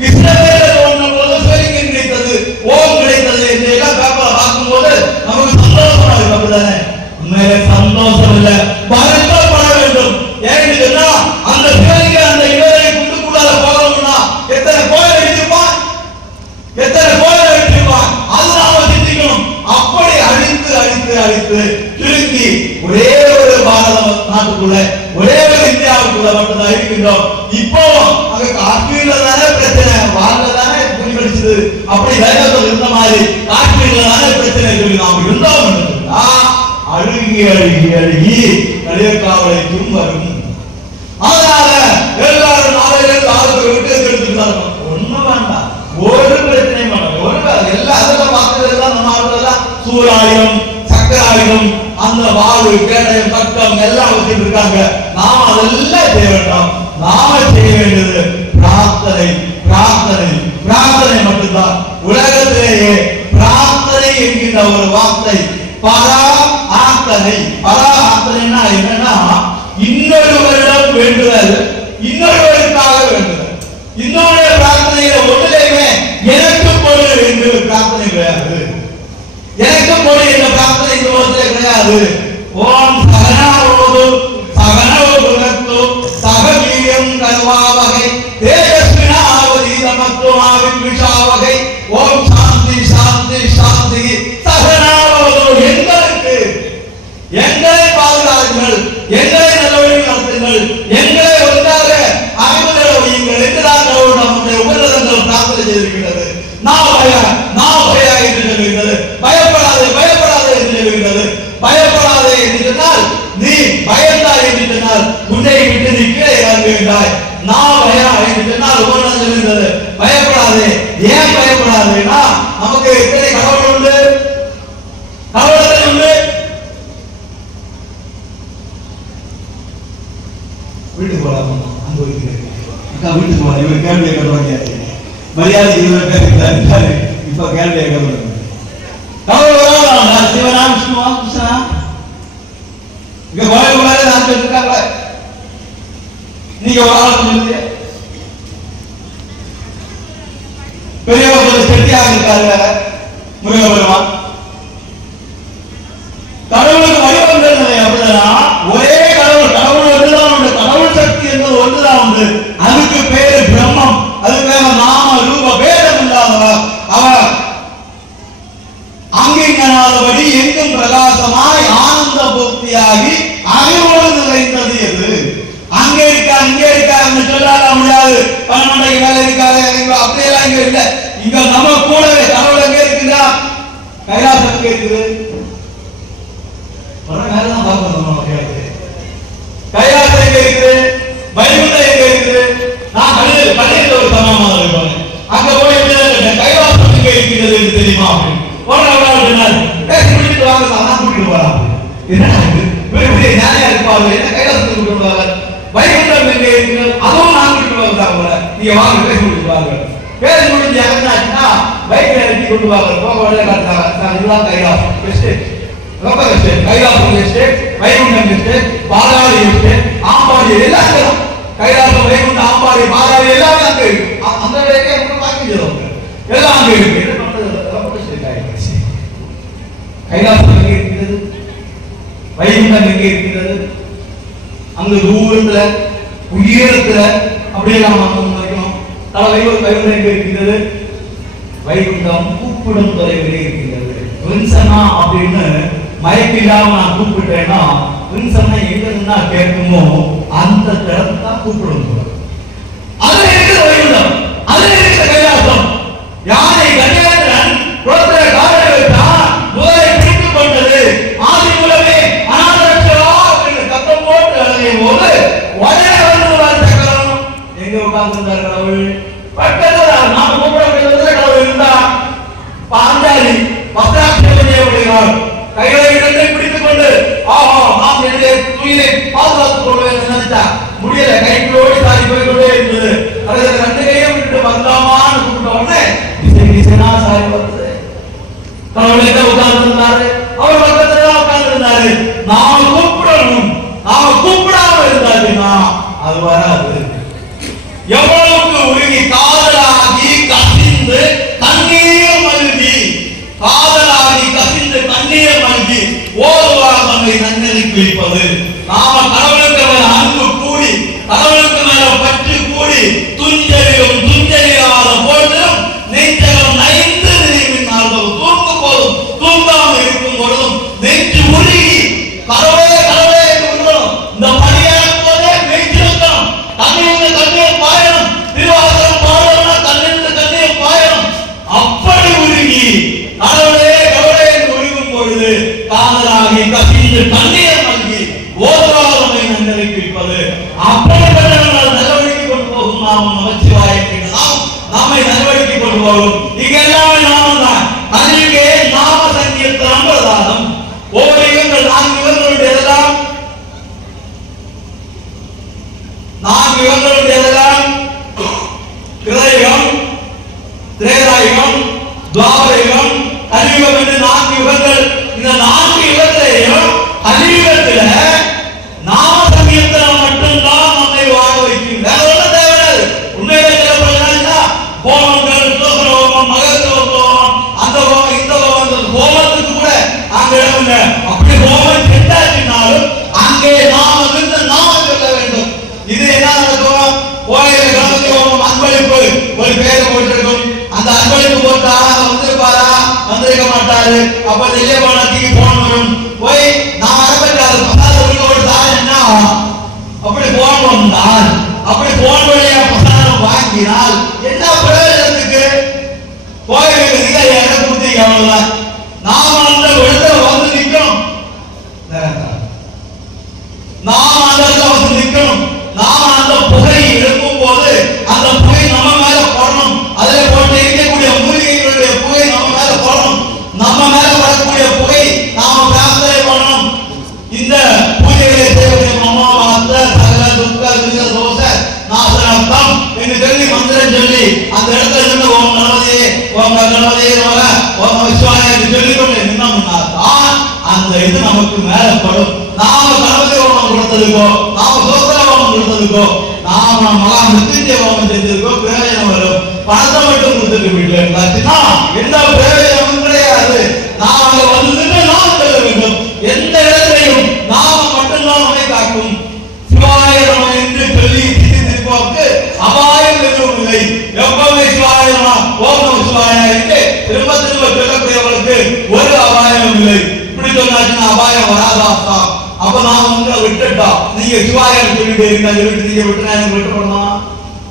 இஸ்ரவேல தோன்றும் போது சிவலிங்கம் கிடைத்தது, ஓம் கிடைத்தது என்று எல்லாம் பேப்பரை பார்க்கும்போது நமக்கு சந்தோஷமா இருக்கு. அப்படிதானே? உண்மையிலே சந்தோஷம் இல்ல, வருத்தப்பட வேண்டும். ஏன்னு சொன்னா அந்த சிவலிங்கம் அந்த இவரை குண்டுக்குள்ளார போகணும்னா எத்தனை கோயில் அடிச்சிருப்பான், எத்தனை கோயில் அடிச்சிருப்பான். அது நாம சிந்திக்கணும். அப்படி அழித்து அழித்து அழித்து சுருங்கி ஒரே ஒரு பாரத நாட்டுக்குள்ள, ஒரே ஒரு இந்தியாவுக்குள்ள மட்டும்தான் இருக்கின்றோம். இப்போ அங்க காஷ்மீர்ல தானே பிரச்சனை, வாழ்ல தானே புரிவடிச்சது, அப்படி தைரியத்தில் இருந்த மாதிரி காஷ்மீர்ல தானே பிரச்சனை சொல்லி நாம் இருந்தோம். அழுகி அழுகி அழுகி கலியக்காவலைக்கும் வரும். அதனால எல்லாரும் நாளையிலிருந்து ஆளுக்கு விட்டு எடுத்துக்கிறாங்க. ஒண்ணும் வேண்டாம், ஒரு பிரச்சனையும் வேண்டாம். ஒரு எல்லா அதில் பார்க்கறதெல்லாம் நம்ம ஆளுலாம் சூறாயுதம், சக்கராயுதம், அந்த வாழு கேடயம் பக்கம் எல்லாம் வச்சுட்டு இருக்காங்க. நாம அதெல்லாம் செய்ய வேண்டாம். நாம செய்ய வேண்டியது பிரார்த்தனை, பிரார்த்தனை, பிரார்த்தனை மட்டும்தான். உலகத்திலேயே பிரார்த்தனை என்கின்ற ஒரு வார்த்தை பரா ஆர்த்தனை. பரா ஆர்த்தனைனா என்னன்னா இன்னொருவரிடம் வேண்டுதல், இன்னொருவருக்காக வேண்டுதல். இன்னொரு பிரார்த்தனையில ஒன்றிலேயுமே எனக்கு பொருள் என்று பிரார்த்தனை கிடையாது. எனக்கு பொருள் என்ற பிரார்த்தனை இந்த உலகத்திலே கிடையாது. ஓம் சகனாவோது சகனோபுரத்து சகவீயம் கர்வாவகை தேஜஸ்வினாவதி தமத்துவாவின் விஷாவகை. ஓம் சாந்தி சாந்தி சாந்தி. சகனாவோது எங்களுக்கு, எங்களை பாதுகாருங்கள், எங்களை நல்லவழியில் நடத்துங்கள், எங்களை ஒன்றாக அறிவுரை வையுங்கள் என்றுதான் நம்முடைய உபநிடதங்கள் பிரார்த்தனை செய்திருக்கிறது. நான் பய என்று சொல்லுகிறது, பயப்படாதே பயப்படாதே என்று சொல்லுகிறது. பயப்படாதே என்று சொன்னால் நீ பயந்தாய் என்று சொன்னால் உன்னை விட்டு நீ கீழே இறங்குகின்றாய். நான் பயா என்று சொன்னால் உபநிடதம் சொல்லுகிறது பயப்படாதே. ஏன் பயப்படாதேன்னா நமக்கு எத்தனை கடவுள் உண்டு, கடவுள் உண்டு. வீட்டுக்கு போலாம், அங்க வீட்டுக்கு போலாம். இவர் கேள்வி கேட்க மரியாதை இப்ப கேள்வி கேட்க சிவனா விஷ்ணுவா கிருஷ்ணா இங்க கோயில் நான் இருக்காங்க. நீங்க ஒரு ஆள் சொல்லுங்க, பெரியவர்கள் செட்டியாக இருக்காரு முருகபெருமான். கடவுளுக்கு வடிவங்கள் அப்படிதான். ஒரே கடவுள், கடவுள் ஒன்றுதான் உண்டு, கடவுள் சக்தி என்பது ஒன்றுதான் உண்டு. அதுக்கு பேரு பிரம்மம், அது பேரு நாம ரூப பேதம் இல்லாதவர். அவர் அங்கிங்கனாதபடி எங்கும் பிரகாசமாய் ஆனந்த பூர்த்தியாகி அறிவோடு நிறைந்தது. எது அங்கே இருக்கா இங்கே இருக்கா சொல்லாத முடியாது. பன்னெண்டை மேல இருக்காது அப்படியெல்லாம் இங்க இல்ல. இங்க நம்ம கூடவே கடவுள் எங்க இருக்குதா, கைலாசம் எங்க இருக்குது, மேலதான் பார்க்கணும். கைலாசம் எங்க இருக்குது, வைகுண்டம் எங்க இருக்குது. நான் கல்லில் ஒரு சமமாக இருப்பாங்க. அங்க போய் கைலாசம் எங்க இருக்கிறது என்று தெரியுமா? பேசி முடிச்சுட்டு வாங்க, நான் கூட்டிட்டு போறான். என்ன ஞானியா இருப்பாங்க, என்ன கைலாசத்துக்கு கூட்டிட்டு போவாங்க. வைகுண்டம் எங்க இருக்கிறது, அதுவும் நான் கூட்டிட்டு போகிறாங்க. நீங்க வாங்க பேசி முடிச்சுட்டு வாங்க. பேசி முடிஞ்சு என்னாச்சுன்னா பைக்ல இறக்கி கொண்டு வாங்க. போக வழியில காட்டுறாங்க, இதுதான் கைலாசம் எஸ்டேட், ரொம்ப estate, Kailasam estate, Vaikuntam estate, Paladi estate, Ambadi எல்லாம் கைலாசம், வைகுண்டம், ஆம்பாடி, பாலாடி எல்லாமே அங்க இருக்கு. அந்த எல்லாம் அங்க இருக்கு. கைலாசம் எங்கே இருக்கிறது, வைகுண்டம் எங்கே இருக்கிறது? அங்கு தூரத்துல உயரத்துல அப்படியெல்லாம் வைக்கணும். வைகுண்டம் எங்கே இருக்கிறது? வைகுண்டம் கூப்பிடும் தொலைவிலே இருக்கிறது. வின்சனா அப்படின்னு மயக்கில்லாம நான் கூப்பிட்டேன்னா வின்சனா எங்க இருந்தா கேட்குமோ அந்த இடத்துல தான் கூப்பிடும். அதுல இருக்கிற வைகுண்டம், அதுல இருக்கிற கைலாசம். யானை கஜேந்திரன் குளத்துல காலை வைத்தா முதலை பிடித்துக் கொண்டது. ஆதி மூலமே அனாதரட்சரா அப்படின்னு சத்தம் போட்டு அழையும் போது உடனே வந்து சக்கரம் எங்க உட்கார்ந்து கடவுள் பக்கத்துல நாம கூப்பிடப்படுவதில் கடவுள் இருந்தா பாஞ்சாலி வஸ்திராட்சியப்படுகிறார். கைகளை இடத்தை பிடித்துக் கொண்டு ஆஹா நாம் என்னுடைய துயிலை பாதுகாத்துக் கொள்வேன் நினைச்சா முடியல. கைகளோடு சாதி போய் கொண்டே இருந்தது. அதை ரெண்டு கையும் விட்டு வந்தாமா காதலாகி கசிந்து கண்ணீர் மல்கி ஓதுவார் நம்மை நன்னெறிக்கு வைப்பது. நாம கடவுளுக்கு மேல அன்பு கூடி, கடவுளுக்கு மேல பற்று கூடி, துஞ்சலிலும் துஞ்சலியாத பொழுதும் நெஞ்சகம் நைந்து நினைவின் நாள்கள் தூங்கும் போதும் தூங்காமல் இருக்கும் பொழுதும் நெஞ்சு உருகி கடவுளே கடவுளே என்று விடுவோம். இந்த பணியாற்றும் போதே நெஞ்சிருக்கணும். தண்ணீர் தண்ணீர் பாயணும். திருவாசகம் பாடணும்னா தண்ணீர் தண்ணீர் பாயணும். அப்படி உருகி கடவுளே கடவுளே என்று உருகும் பொழுது காதலாகி கசிந்து கண்ணீர் மல்கி ஓதுவாரமை நன்னறிக்கு வைப்பது. அப்படிப்பட்ட நடவடிக்கை கொண்டு போகும் நாம் நமச்சிவாயத்தை நம்மை நடவடிக்கை கொண்டு போகும். இங்க எல்லாமே நாமம் தான். கலியுகே நாம சங்கீர்த்தனம் பிரதானம். ஒவ்வொரு யுகங்கள் 4 யுகங்களுடையதெல்லாம் 4 யுகங்களுடையதெல்லாம் கிருதயுகம், திரேதாயுகம், துவாபரயுகம், கலியுகம் என்று 4 யுகங்கள். இந்த 4 யுகத்திலேயும் கலியுகத்தில நாம சங்கீர்த்தனம் மட்டும்தான் நம்மை வாழ வைக்கும். வேற ஒன்றும் தேவையாது. உண்மையிலே சொல்லப்படுகிறா ஹோமங்கள், ஹோமம், மகத்துவ ஹோமம், அந்த ஹோமம் இந்த ஹோமம், ஹோமத்துக்கு கூட அங்க இடம் இல்லை. அப்படி ஹோமம் செஞ்சாச்சுனாலும் அங்கே நாம இருந்து நாம சொல்ல வேண்டும். இது என்ன நடக்கும்? கோயில கணபதி ஹோமம் அன்பளிப்பு ஒரு பேர் போட்டிருக்கும். அந்த அன்பளிப்பு போட்டா வந்திருப்பாரா? வந்திருக்க மாட்டாரு. அப்ப வெளியே போனதுக்கு போன் வரும். போய் நான் வரப்பட்டாரு அப்படி போன் வந்தால், அப்படி போன் வழியா பிரசாதம் வாங்கினால் என்ன பிரயோஜனத்துக்கு? கோயிலுக்கு நீங்க இடம் கொடுத்தீங்க, அவ்வளவுதான். நாம அந்த இடத்துல வந்து நிக்கணும். நாம அந்த இடத்துல வந்து நிக்கணும். நாம அந்த புகை எழுப்பும் போது அந்த புகை நம்ம மேல போடணும். அதுல போட்டு இருக்கக்கூடிய மூலிகைகளுடைய புகை நம்ம மேல போடணும். நம்ம மேல வரக்கூடிய புகை நாம பிரார்த்தனை பண்ணணும். இந்த பூஜைகளை செய்யக்கூடிய மமோமாத்த சகல துக்க துக்க தோஷ நாசனத்தம் என்று சொல்லி மந்திரம் சொல்லி அந்த இடத்துல இருந்து ஓம் கணபதியே ஓம் கணபதியே நமக ஓம் விஸ்வாய என்று சொல்லிக்கொண்டு நின்னோம்னா தான் அந்த இது நமக்கு மேல படும். நாம கணபதி ஹோமம் கொடுத்ததுக்கோ, நாம சோதர ஹோமம் கொடுத்ததுக்கோ, நாம மகா மிருத்யுஞ்சய ஹோமம் செஞ்சதுக்கோ பிரயோஜனம் வரும். பணத்தை மட்டும் கொடுத்துட்டு வீட்டுல இருந்தாச்சுன்னா எந்த பிரயோஜனமும் கிடையாது. நாம அங்க வந்து நாம் செல்ல வேண்டும். எந்த இடத்திலையும் நாம மட்டும்தான் நம்மை காக்கும். சிவாய நம என்று சொல்லி திருப்போக்கு அபாயம் எதுவும் இல்லை. எப்பவுமே சிவாய நம ஓம் நம சிவாய என்று திரும்ப திரும்ப சொல்லக்கூடியவர்களுக்கு ஒரு அபாயம் இல்லை. இப்படி சொன்னாச்சுன்னா அபாயம் வராதா? அப்ப நாம உங்களை விட்டுட்டா நீங்க சிவாயம் சொல்லிட்டு இருக்க நீங்க விட்டுனா எனக்கு விட்டுப்படணுமா?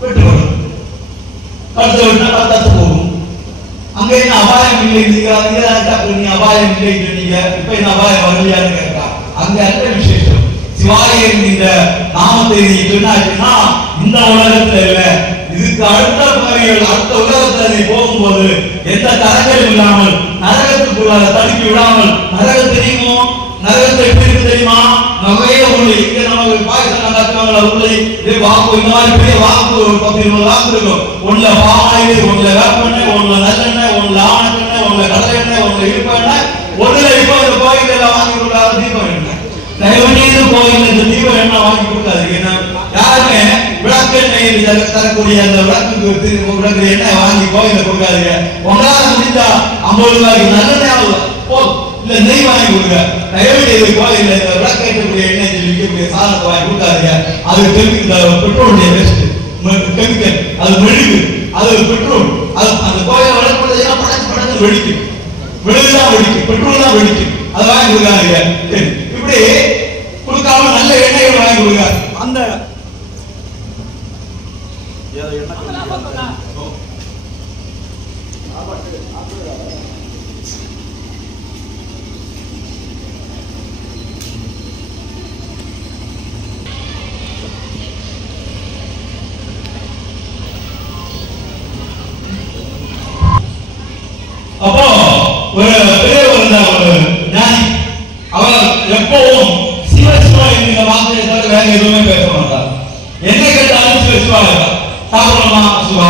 விட்டுப்படும். அடுத்த விட்டா கத்தாத்து போகும். அங்க என்ன அபாயம் இல்லை? நீங்க அபாயம் இல்லை சொன்னீங்க. இப்ப என்ன அபாயம் வரலையான்னு கேட்டா அங்க அந்த விசேஷம். சிவாய என்கின்ற நாமத்தை நீங்க சொன்னாச்சுன்னா இந்த உலகத்துல இல்ல, இதுக்கு அடுத்த பகுதிகள் அடுத்த உலகத்துல நீ போகும்போது எந்த தரங்களும் இல்லாமல் நரகத்துக்குள்ளார தடுக்கி விடாமல் நரகம் தெரியுமோ? நரகத்தை எப்படி தெரியுமா? நிறைய உள்ளி இங்க நமக்கு பாகிஸ்தான் காட்டுவாங்களா உள்ளி இது வாக்கு இந்த மாதிரி பெரிய வாக்கு ஒரு 10-20 வாக்கு இருக்கும். ஒண்ணுல பாமாயில், ஒண்ணுல வேப்பெண்ணெய், ஒண்ணுல நல்லெண்ணெய், ஒண்ணுல ஆனக்கெண்ணெய், ஒண்ணுல கடலெண்ணெய், ஒண்ணுல இருப்பெண்ணெய், ஒண்ணுல இப்போ இந்த கோயில் எல்லாம் வாங்கி கொடுக்காத தீபம் எண்ணெய். தயவுநீது கோயில் இந்த தீபம் எண்ணெய் வாங்கி கொடுக்காது. யாருமே விளக்கெண்ணெய் தரக்கூடிய அந்த விளக்கு எண்ணெய் வாங்கி கோயில கொடுக்காதீங்க. உங்களால முடிஞ்சா 50 ரூபாய்க்கு நல்லெண்ணெய் போதும், இல்ல நெய் வாங்கி கொடுங்க. தயவு செய்து கோயில இந்த விளக்கேற்றக்கூடிய எண்ணெய் விற்கக்கூடிய சாதனத்தை வாங்கி கொடுக்காதீங்க. அது பெட்ரோலுடைய வேஸ்ட் கெமிக்கல், அது மெழுகு, அது பெட்ரோல். அது அந்த கோயில வளர்க்கப்படுறதுன்னா படத்து படத்து வெடிக்கும், மெழுகுதான் வெடிக்கும், பெட்ரோல் தான் வெடிக்கும். அதை வாங்கி கொடுக்காதீங்க. இப்படி கொடுக்காம நல்ல எண்ணெய்கள் வாங்கி கொடுங்க. அந்த அப்போ ஒரு பெரியவர் இருந்தார், ஒரு ஞானி. அவர் எப்பவும் சிவசிவா என்கிற வார்த்தையை தவிர வேற எதுவுமே பேச மாட்டார். என்ன கேட்டாலும் சிவசிவா, சாப்பிடலாமா சிவா,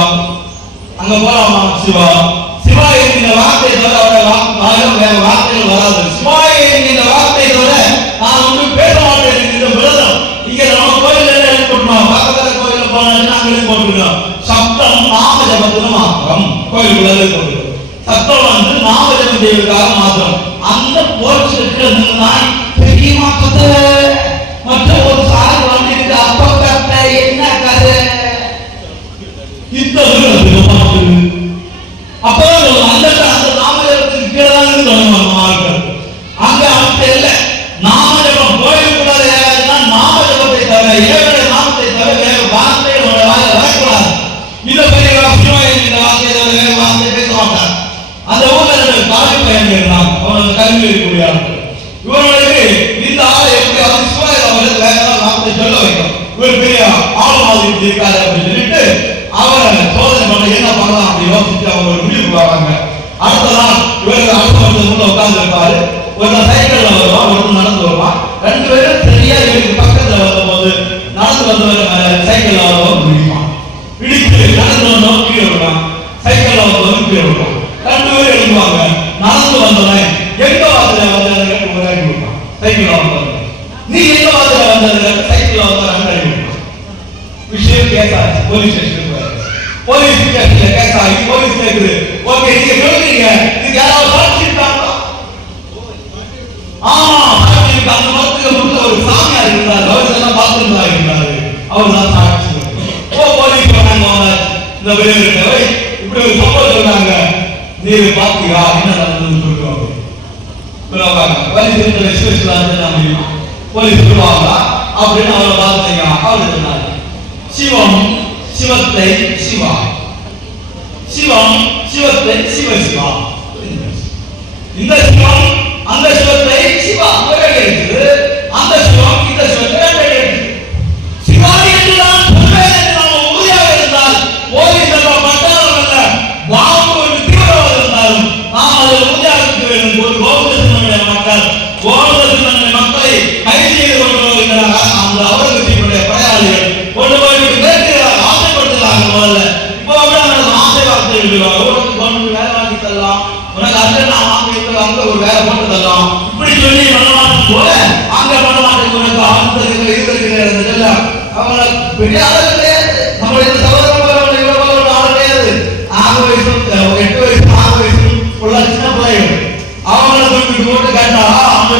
அங்க போலாமா சிவா, சிவா என்கிற வார்த்தையை தவிர அவருடைய வேற வார்த்தைகள் வராது. சிவா என்கிற வார்த்தையை தவிர நான் ஒன்றும் பேச மாட்டேன் என்கிற விரதம். இங்க நம்ம கோயில் எழுதி போட்டுருவோம், பக்கத்துல கோயில போனா அங்கே போட்டுருக்கோம். சப்தம் நாம ஜபத்துல மாத்திரம் கோயிலுக்குள்ள போட்டுருக்கோம். சத்தம் வந்து நாமஜபம் செய்வதற்காக மாத்திரம். அந்த போர்ச்சுக்கு நான் தெரியுமா கதை? மற்ற ஒரு சார் வந்துட்டு அப்ப கதை என்ன கதை? அப்பதான் அந்த நாமஜபத்துக்கு கீழே தான் அங்க அப்படி இல்லை. நாமஜபம் போயிடக்கூடாது. நாமஜபத்தை தவிர ஏழு நாமத்தை தவிர வேற வார்த்தை வரக்கூடாது. இந்த பெரிய இந்த வார்த்தையை தவிர வேற வார்த்தை பேச மாட்டார். அந்த ஊரில் காலை பயன்படுறாங்க. அவர்கள் கல்வி இருக்கக்கூடிய இவர்களுக்கு இந்த ஆளை எப்படி அவர்களுக்கு வேற வார்த்தை சொல்ல வைக்கும். இவர் பெரிய ஆள் மாதிரி இருக்காது அப்படின்னு சொல்லிட்டு அவரை சோதனை பண்ண என்ன பண்ணலாம் அப்படி யோசிச்சு அவங்க முடிவுக்கு வராங்க. அடுத்த நாள் இவர்கள் அடுத்த வருஷம் முன்ன உட்கார்ந்து இருப்பாரு. ஒரு சைக்கிள்ல வருவான், ஒருத்தர் நடந்து வருவான். ரெண்டு பேரும் சரியா இவருக்கு பக்கத்துல வரும்போது நடந்து வந்தவர் சைக்கிள்ல வரவன் பிடிப்பான். பிடிச்சு நடந்து வந்தவன் கீழே விடுவான். சைக்கிள்ல வந்தவன் கீழே விடுவான். ரெண்டு பேரும் எழுதுவாங்க. நடந்து வந்தவன் எங்க வாசல வந்தவங்க ஒரு அடி விடுவான். சைக்கிள்ல வந்தவன் நீ எங்க வாசல வந்தவங்க சைக்கிள்ல வந்தவங்க அடி விடுவான். விஷயம் கேட்டாச்சு. போலீஸ் ஸ்டேஷனுக்கு போலீஸ் ஸ்டேஷன்ல கேட்டாச்சு. போலீஸ் கேக்குது, ஓகே நீங்க சொல்றீங்க இது யாராவது சாட்சிட்டாங்களா? அந்த மரத்துக்கு முன்ன ஒரு சாமியார் இருந்தார். அவர் இதெல்லாம் பார்த்துருந்தா இருந்தாரு. அவர் தான் சாட்சி. போலீஸ் இந்த வெளியிட்டவை இப்படி ஒரு சம்பவம் சொல்றாங்க. நீங்க பாத்தீங்களா என்ன நடந்ததுன்னு சொல்லுவாங்க. போலீஸ் சொல்லுவாங்க அப்படின்னு அவரை பார்த்தீங்க. அவர் சொன்னாங்க சிவம் சிவத்தை சிவா, சிவம் சிவத்தை சிவ சிவா. இந்த சிவம் அந்த சிவத்தை சிவா இருக்குது. அந்த சிவம் இந்த சிவத்தை இருக்குது. சிவாய் என்றுதான் சொல்வேன் என்று நாம் உறுதியாக இருந்தால் போலீஸ் பட்டாளம் அல்ல பாம்பு தீவிரவாதம் இருந்தாலும் நாம் அதில் உறுதியாக இருக்க வேண்டும். ஒரு கோவிந்தனுடைய மக்கள் கோவிந்தனுடைய மக்களை கைது செய்து கொண்டு வருகிறார்கள். அந்த அவர்களுடைய படையாளிகள் கொண்டு போய் ஆசைப்படுத்துகிறாங்க. முதல்ல இப்போ ஆசை வார்த்தை கொண்டு வேலை வாங்கி தரலாம், உனக்கு அங்க நான் அங்க ஒரு வேலை போட்டு தரலாம் இப்படி சொல்லி மனமாட்டு போல அங்க மனமாட்டு உனக்கு ஆழ்ந்த இருக்கிறது. அவங்கள பெரிய ஆளு கிடையாது. நம்ம இந்த சகோதரர்கள் இவ்வளவு ஆளு கிடையாது. 6 வயசு 8 வயசு 6 வயசு உள்ள சின்ன பிள்ளைகள் அவங்கள தூக்கிட்டு போட்டு கேட்டா அவங்க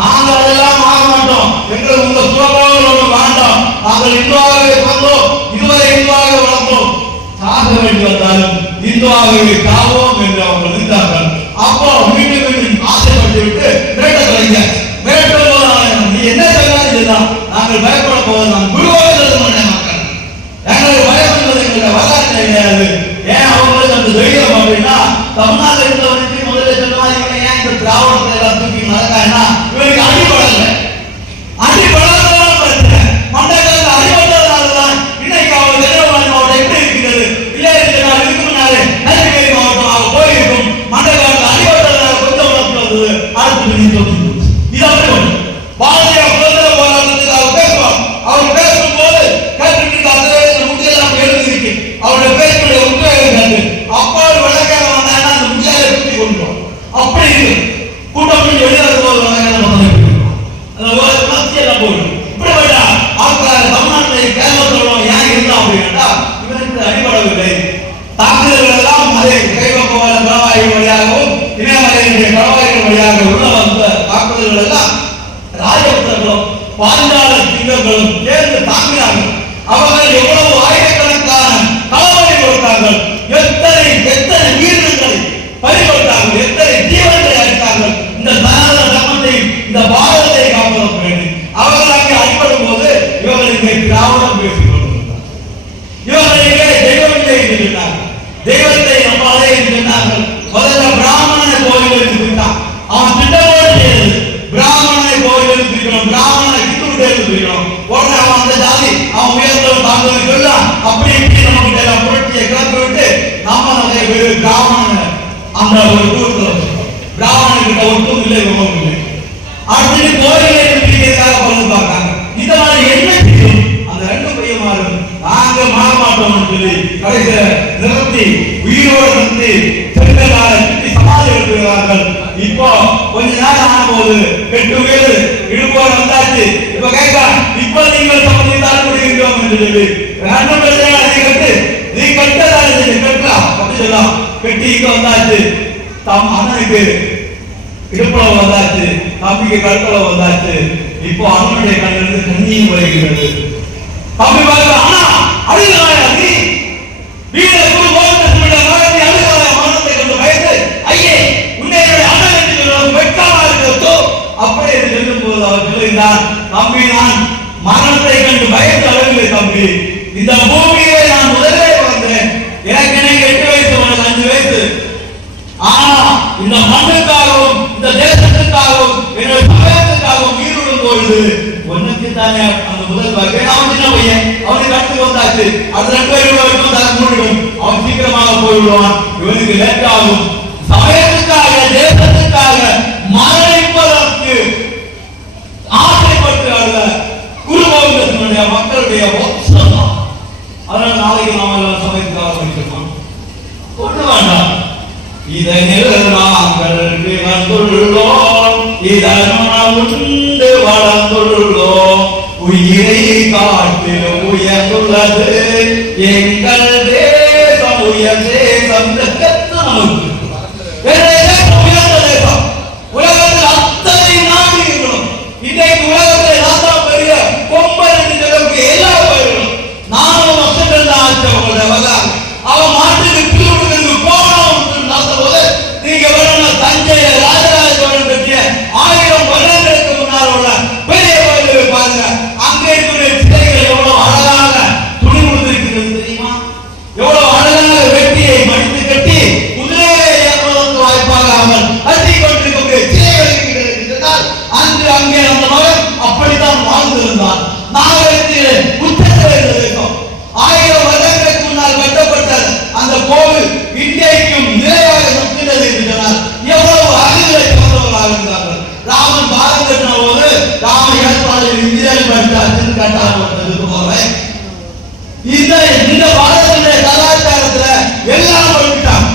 நாங்க அதெல்லாம் ஆக மாட்டோம். எங்களுக்கு உங்க சுலபங்கள் ஒண்ணு வேண்டாம். நாங்கள் இந்துவாகவே வந்தோம், இதுவரை இந்துவாக வளர்ந்தோம். சாக வேண்டி வந்தாலும் இந்துவாகவே காவோம் என்று அவங்க இருந்தார்கள். அப்போ மீண்டும் மீண்டும் ஆசைப்பட்டு விட்டு மிரட்ட தொடங்க. மிரட்டும் போது நீ என்ன சொன்னாலும் இதுதான், நாங்கள் பயப்பட போவதுதான். குருவாக மக்கள் எங்களுக்கு பயம் என்பது எங்களுக்கு வரலாற்று கிடையாது. ஏன் அவங்களுக்கு அந்த தைரியம் அப்படின்னா தமிழ்நாட்டில் இருந்தவனுக்கு முதல்ல சொன்னால் இவங்க ஏன் இந்த திராவிடத்தை எல்லாம் தூக்கி நடக்காங்கன்னா இவருக்கு அடிப்படல. அடிப்படாததான் பிரச்சனை. மண்டலத்தில் அடிபட்டதுனாலதான் இன்னைக்கு அவங்க திருவண்ணாமலை மாவட்டம் எப்படி இருக்கிறது? இல்லை இதுக்கு முன்னாலே நெல்வேலி மாவட்டம் போயிருக்கும். மண்டலத்தில் அடிபட்டதுனால கொஞ்சம் வளர்த்து வந்தது. அடுத்து இது அப்படி ஒன்று பாரதிய சுதந்திர போராட்டத்துக்காக பேசுவார். அவர் பேசும்போது கேட்டு அந்த வயசுல முடியெல்லாம் எழுதிருக்கு. அவருடைய பேச்சுடைய உத்வேகம் அப்பா விளக்காக வந்தாங்கன்னா அந்த முடியாத சுற்றி கொண்டுவோம். அப்படி இருக்கு கூட்டம் வெளியாக போது மத்தியெல்லாம் போயிடும். இப்படி போயிட்டா அவங்க தமிழ்நாட்டில் கேரளத்தில் ஏன் இருந்தா அப்படின்னா இவருக்கு அடிபடவில்லை. தாக்குதல்கள் எல்லாம் அதே கைவப்ப கலவாய்கள் வழியாகவும் இமயமலையினுடைய கலவாய்கள் வழியாக உள்ள வந்த தாக்குதல்கள் எல்லாம் ராஜபுத்திரர்களும் பாஞ்சால சிங்கங்களும் சேர்ந்து தாக்கினார்கள். அவர்கள் எவ்வளவு ஆயிரக்கணக்கான களவனை கொடுத்தார்கள். எத்தனை எத்தனை உயிரினங்களை பறிகொடுத்தார்கள். எத்தனை ஜீவன்களை அளித்தார்கள். இந்த சனாதன தர்மத்தை இந்த பாரதத்தை காப்பதற்கு வேண்டும். அவர்கள் அங்கே அடிபடும் போது இவர்களுக்கு திராவிடம் பேசிக் கொண்டிருந்தார். இவர்களுக்கு தெய்வம் இல்லை என்று சொன்னார்கள். தெய்வத்தை நம்பாதே என்று சொன்னார்கள். முதல்ல பிராமணனை கோயிலுக்கு விட்டான். அவன் திட்டமோடு செய்தது பிராமணனை கோயிலுக்கு பிரிக்கணும், பிராமணனை கிட்டு விட்டு பிரிக்கணும். உடனே அவன் அந்த ஜாதி அவன் உயர்ந்தவன் தாழ்ந்தவன் சொல்லலாம். அப்படி இப்படி நமக்கு எல்லாம் புரட்சியை கிளப்பி விட்டு நம்ம நிறைய பேர் பிராமணன் அந்த ஒரு கூட்டத்தில் பிராமணன் கிட்ட ஒன்றும் இல்லை, ஒன்றும் இல்லை. அடுத்து கோயிலை பிரிக்கிறதுக்காக பங்கு பார்க்காங்க. இந்த மாதிரி என்ன செய்யும்? அந்த ரெண்டு பையன்மாரும் நாங்க மாறமாட்டோம்னு சொல்லி கடைசியில நிறுத்தி உயிரோடு நிறுத்தி செங்கலால சுற்றி சமாதி எழுப்புகிறார்கள். இப்போ கொஞ்ச நேரம் ஆகும்போது 8 பேர் இடுப்போடு வந்தாச்சு. இப்ப கேட்கா இப்ப நீங்கள் சம்மதித்தால் முடிகின்றோம் என்று சொல்லி ரெண்டு பிரச்சனை நீ கட்டு நீ கட்டலாம் அப்படி சொல்லலாம். கட்டி இங்க வந்தாச்சு, தம் அண்ணனுக்கு இடுப்புல வந்தாச்சு, தம்பிக்கு கழுத்துல வந்தாச்சு. இப்போ அண்ணனுடைய கண்ணிலிருந்து கண்ணீர் வருகிறது. தம்பி பார்க்க அண்ணா அழுகிறாயா நீ? வீரருக்கு அழுகிறாயா? மரணத்தை கண்டு பயந்து ஐயே உன்னை அண்ணன் என்று சொல்வது வெட்கமா இருக்கிறதோ அப்படி என்று சொல்லும் போது அவர் சொல்லுகிறார், தம்பி நான் மரணத்தை கண்டு பயந்து அழவில்லை தம்பி, இந்த பூமியிலே நான் முதலே வந்தேன். எனக்கு 8 வயசு, உனக்கு 5 வயசு. ஆனா இந்த மண்ணுக்காகவும் இந்த தேசத்துக்காகவும் என்னுடைய சமயத்துக்காகவும் ஈடுபடும் பொழுது உனக்கு தானே அந்த முதல் வாய்ப்பு. அவன் சின்ன பையன், அவனுக்கு அடுத்து வந்தாச்சு, அது 2 பேரும் வரைக்கும் தர மூடிடும், அவன் சீக்கிரமாக போய்விடுவான், இவனுக்கு லேட் ஆகும். சமயத்துக்காக தேசத்துக்காக மரணிப்பதற்கு ஆசைப்பட்டு அல்ல, குருபோகத்தினுடைய மக்களுடைய வம்சம். அதனால நாளைக்கு நாம எல்லாம் சமயத்துக்காக படிச்சிருக்கோம். ஒண்ணு வேண்டாம், இதை நாங்கள் வந்துள்ளோம், இதனால் உண்டு வளர்ந்துள்ளோம், உயிரை காட்டில் உயர்ந்துள்ளது எங்கள் தேசம், உயர் தேசம். நமக்கு உயர்ந்த தேசம். உலகத்தில் அத்தனை நாடுகளும் இன்றைக்கு உலகத்தில் நாட்டம் பெரிய கொம்பன் என்று சொல்லக்கூடிய எல்லா பயிர்களும் 400 வருஷங்கள் தான் ஆச்சு அவங்களுடைய வரலாறு. அவன் மாட்டுக்கு திருவிழு போகணும் போது நீங்க வரணும் தஞ்சையில ராஜராஜ சோழன் பற்றிய 1000 வருடங்களுக்கு முன்னால் உள்ள பெரிய கோயில்களை பாருங்க. அங்கே இருக்கிற சிலைகள் எவ்வளவு அழகாக துணி கொடுத்திருக்கிறது தெரியுமா? எவ்வளவு அழகாக வெட்டியை மடித்து கட்டி குதிரையை ஏற்படுவதற்கு வாய்ப்பாக அவன் கட்டி கொண்டிருக்கக்கூடிய சிலைகள் இருக்கிறார். அன்று அங்கே அந்த மகன் அப்படித்தான் வாழ்ந்திருந்தான். நாகரிகத்திலே உச்சத்தில் இருந்த தேசம். 1000 வருடங்களுக்கு முன்னால் கட்டப்பட்ட அந்த கோவில் இன்றைக்கும் நிலையாக நிற்கிறது என்று சொன்னார். எவ்வளவு அறிவுரை கொண்டவர்களாக இருந்தார்கள். ராமன் பாரம் கட்டின போது ராம ஏற்பாடுகள் இந்தியாவில் படித்தார் கட்டாளப்பட்டது போல இந்த பாரதத்தினுடைய கலாச்சாரத்துல எல்லாம் படிப்பிட்டாங்க.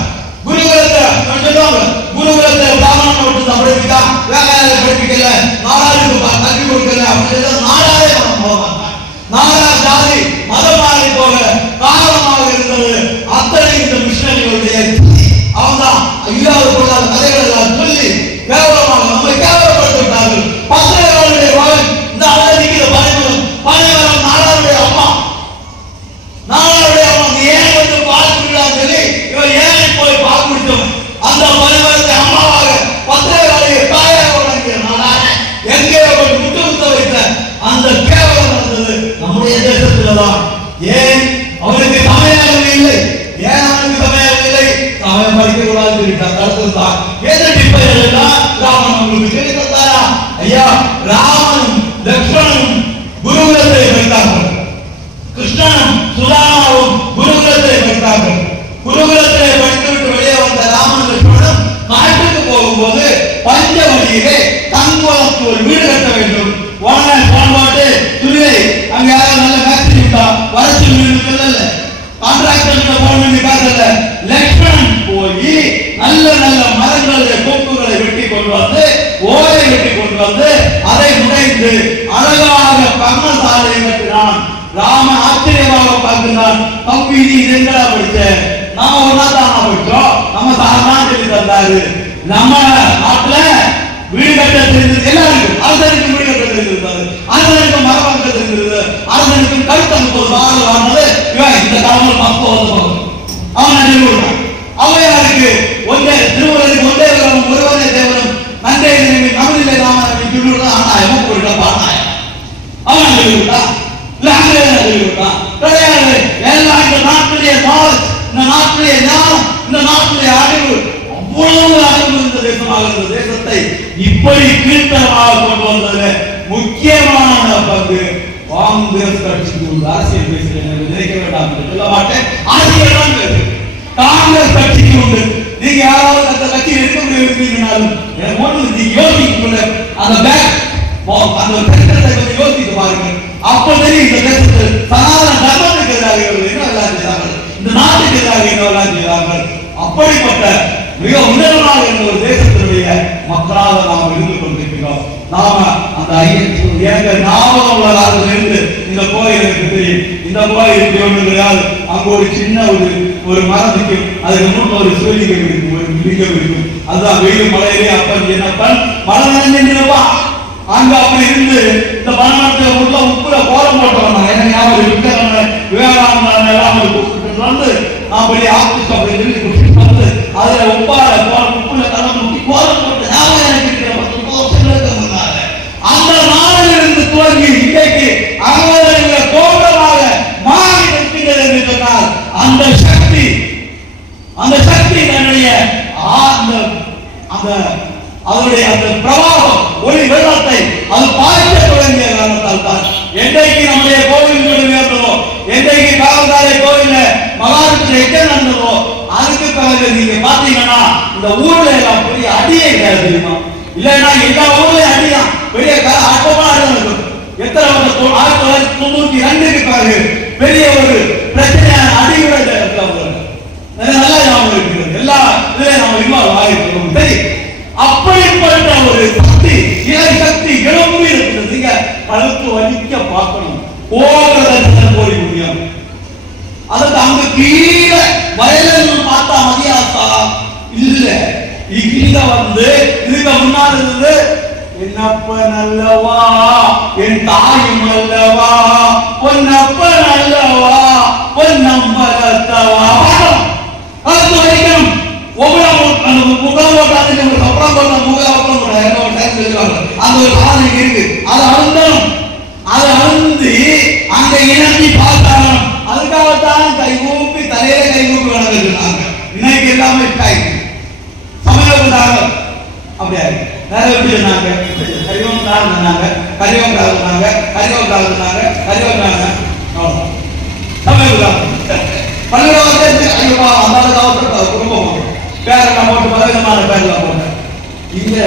குருகுலத்தை சொல்லுவாங்க, குருகுலத்தை பிராமணன் மட்டும் தான் படிப்பிட்டான், வேலையாளை படிப்பிக்கல, நாடாளுக்கு கல்வி கொடுக்கல அப்படின்னு நாடாலே போவாங்க. நாடா ஜாதி மதம் மாறி போக காரணமாக இருந்தது அத்தனை இந்த மிஷனரிகளுடைய அவங்க தான் இல்லாத பொருளாத கதைகள் எல்லாம் சொல்லி கேவலமாக நம்மை கேவலப்படுத்திவிட்டார்கள். பத்திரிகைகளுடைய மகன் இந்த அழகிற பனைமரம், பனைமரம் நாடாளுடைய அம்மா, நாடாளுடைய அம்மா ஏன் வந்து பால் குடிக்கலாம் சொல்லி இவர் ஏன் போய் பால் குடித்தோம். அந்த பனைமரத்தை அம்மாவாக பத்திரிகைகளுடைய தாயாக வழங்கிய நாடாக எங்கே அவர் முட்டு முத்த வைத்த அந்த கேவலம் நடந்தது நம்முடைய தேசத்தில்தான். ஏன் அவருக்கு சமயம் இல்லை? ஏன் அவனுக்கு சமயம் இல்லை? சமயம் படிக்க கூடாது சொல்லிட்டார். ராமன் உங்களுக்கு சொல்லி தந்தாரா? ஐயா, ராமனும் லக்ஷ்மணனும் குருகுலத்தை வைத்தார்கள், கிருஷ்ணனும் சுதாமாவும் குருகுலத்தை வைத்தார்கள். குருகுலத்தை படித்துவிட்டு வெளியே வந்த ராமன் லக்ஷ்மணனும் காட்டுக்கு போகும்போது பஞ்சவடியிலே தங்குவதற்கு ஒரு வீடு கட்ட வேண்டும். போட்டு துணியை அங்க யாரும் நல்ல ஃபேக்டரி விட்டா வளர்ச்சி சொல்லல, கான்ட்ராக்டர் போட வேண்டிய காசல்ல. லக்ஷ்மணன் போய் நல்ல நல்ல மரங்களுடைய கொப்புகளை வெட்டி கொண்டு வந்து, ஓலை வெட்டி கொண்டு வந்து அதை முடைந்து அழகாக பர்ணசாலையை கட்டினான். ராமன் ஆச்சரியமாக பார்க்கிறான். தம்பி நீ எங்கடா படிச்ச? நாம ஒன்னா தானா படிச்சோம், நம்ம சாதான் சொல்லி தந்தாரு. நம்ம நாட்டுல வீடு கட்ட தெரிஞ்சது எல்லாருக்கும். அரசனுக்கு வீடு கட்ட தெரிஞ்சிருந்தாரு, அரசனுக்கு மரம் கட்ட தெரிஞ்சது, அரசனுக்கு கருத்தம் வாழ்ந்தது. இவன் இந்த காலங்கள் மப்ப வந்து அவன் நிறுவனம் அவையாருக்கு ஒன்றே திருவள்ளுவருக்கு ஒன்றே ஒருவரே தேவனும் நன்றே தமிழிலே ராமன் சொல்லிவிட்டான். ஆனா எவன் போயிட்டா பாட்டாய் அவன் சொல்லிவிட்டான், இல்ல அங்கே சொல்லிவிட்டான். கிடையாது. எல்லாம் இந்த நாட்டுடைய நாள், இந்த நாட்டுடைய ஞானம், இந்த நாட்டுடைய அறிவு அவ்வளவு அறிவு இருந்த தேசமாக இருந்த தேசத்தை இப்படி கீழ்த்தரமாக கொண்டு வந்தது முக்கியமான பங்கு காங்கிரஸ் கட்சிக்கு உண்டு. அரசியல் பேசுகிறேன் நினைக்க வேண்டாம் என்று சொல்ல மாட்டேன், அரசியல் தான் பேசு. காங்கிரஸ் கட்சிக்கு உண்டு. நீங்க யாராவது அந்த கட்சியில் இருக்க முடியும் யோசிக்க அந்த பேக் அந்த தேசத்தை கொஞ்சம் யோசித்து பாருங்க. அப்ப தெரியும் இந்த தேசத்தில் சனாதன தர்மத்துக்கு எதிராக என்னவெல்லாம் செய்தார்கள், இந்த நாட்டுக்கு எதிராக என்னவெல்லாம் செய்தார்கள். அப்படிப்பட்ட மிக உன்னதமாக இருந்த ஒரு தேசத்தினுடைய மக்களாக நாம் இருந்து கொண்டிருக்கிறோம். நாம அந்த எங்கள் ஞாபகம் உள்ளதாக இருந்து இந்த கோயில் எனக்கு தெரியும். இந்த கோயில் ஒன்றுகிறால் அங்கு ஒரு சின்ன ஒரு ஒரு மரம் நிற்கும், அதுக்கு முன்ன ஒரு சிவலிங்கம் இருக்கும், ஒரு லிங்கம் இருக்கும். அதுதான் வெயில் மலையிலே அப்பன் என்னப்பன் மலை நினைப்பா. அங்க அப்படி இருந்து இந்த மரத்துல உள்ள உப்புல கோலம் போட்டு வந்தாங்க. என்ன ஞாபகம் விவேகானந்தன் எல்லாம் கூப்பிட்டு வந்து அப்படி ஆபீஸ் அப்படி சொல்லி வந்து அதுல உப்பால உப்புல கலந்து ஊற்றி கோலம் போட்டு ஞாபகம் எனக்கு முன்னால அந்த நாளிலிருந்து துவங்கி இன்றைக்கு அங்கே கோபமாக மாறி நிற்கிறது என்று சொன்னால் அந்த சக்தி தன்னுடைய அதனுடைய அந்த பிரபாவம் ஒளி வெள்ளத்தை அது பாய்ச்ச தொடங்கிய காரணத்தால் தான் என்றைக்கு நம்முடைய கோவில் உயர்ந்ததோ, என்றைக்கு காவல்தாரை கோவில மகாராஷ்டிர எங்க நடந்ததோ, அதுக்கு பிறகு நீங்க பாத்தீங்கன்னா இந்த ஊர்ல எல்லாம் பெரிய அடியே கிடையாது தெரியுமா? இல்லைன்னா எல்லா ஊர்லயும் அடிதான் பெரிய அற்பமா இருக்கும். எத்தனை 1992க்கு பிறகு பெரிய ஒரு பிரச்சனையான அடிகளை நல்லா ஞாபகம் இருக்கிறது. எல்லா இதுலயும் நம்ம இன்வால்வ் ஆகிருக்கோம். சரி, அப்படிப்பட்ட ஒரு சக்தி, இறை சக்தி எழும்பி இருக்கிறது. நீங்க கழுத்து வலிக்க பார்க்கணும். கோபுரத்தில் போய் முடியும். அதுக்கு அங்க கீழே வயலில் பார்த்தா மதியாசா இல்ல, இங்க வந்து இதுக்கு முன்னாடி இருந்து என்னப்பன் அல்லவா, என் தாயும் அல்லவா, பொன்னப்பன் அல்லவா, பொன்னம்பலத்தவா கழுத்து வலிக்கணும். ஒவ்வொரு முகம் போட்டாங்க அப்புறம் போட்ட முகம் அந்த ஒரு சாதனை இருக்கு. அதை அழுந்தணும், அதை அழுந்து அந்த இனத்தை பார்த்தாலும் அதுக்காகத்தான் கை ஊப்பி தலையில கை ஊப்பி வளர்ந்துருக்காங்க. இன்னைக்கு எல்லாமே சமயத்துக்காக அப்படியா நிறைய எப்படி சொன்னாங்க, கரிவம் சொன்னாங்க, கரிவம் சொன்னாங்க, கரிவம் சொன்னாங்க, கரிவம் சமயத்துக்காக பள்ளிவாசத்தை ஐயப்பா அந்த குடும்பம் பேரெல்லாம் போட்டு பலவிதமான பேரெல்லாம் போட்ட இந்த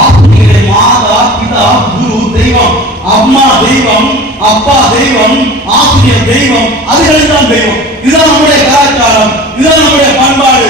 ஆசிரியரை மாதா பிதா குரு தெய்வம், அம்மா தெய்வம், அப்பா தெய்வம், ஆசிரியர் தெய்வம், அதுகளுக்கு தான் தெய்வம். இதுதான் நம்முடைய கலாச்சாரம், இதுதான் நம்முடைய பண்பாடு.